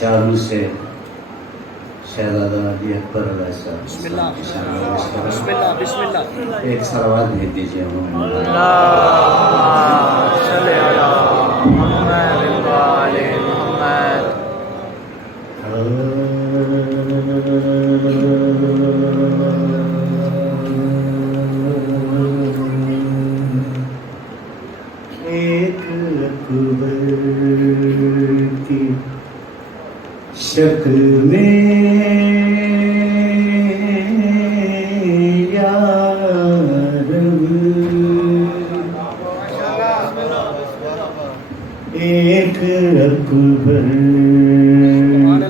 چاروں سے شہزادہ علی اکبر علیہ السلام بسم اللہ کی شان میں پیش کریں۔ بسم اللہ بسم اللہ ایک صلوات بھیج دیجیے محمد اللہ صلی اللہ محمد وآل محمد ایک اکبر کی شکل میں یا رب، ایک اکبر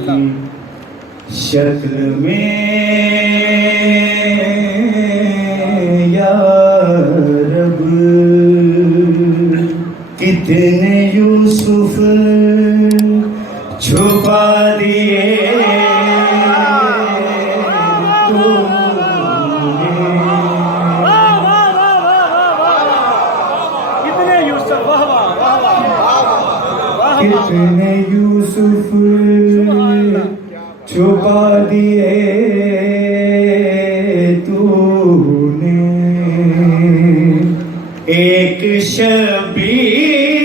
کی شکل میں یا رب، کتنے یوسف چھپا دیے تو کتنے یوسف واہ واہ واہ واہ کتنے یوسف چھپا دیے تو نے، ایک شبیر